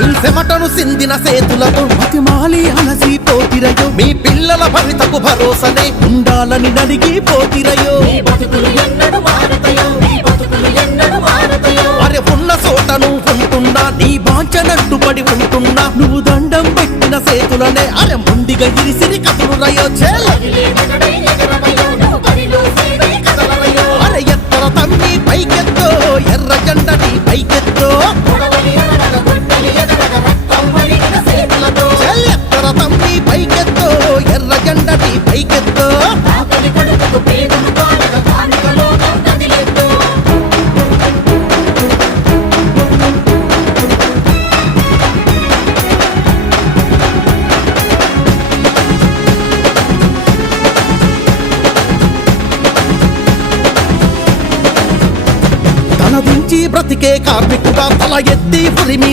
మీ చెమటను సిందిన సేతులతో మతిమాలి అలసిపోతిరయో మీ పిల్లల భవితకు భరోసనే ఉండాలని నడిగిపోతిరయో అరే ఉన్న చోటను ఉంటున్నా నీ బాంచనట్టు పడి ఉంటున్నా నువ్వు దండం పెట్టిన సేతులనే అరే ముండిగా ఇరిసిరి కతులు రయో అరే ఎత్తర తమ్మి పైకెత్తో ఎర్ర జెండని పైకెత్తో ఎత్తర తమ్మి పైకెత్తో ఎర్ర జెండని పైకెత్తో తలదించి బ్రతికే కార్మికుడా తల ఎత్తి పురిమి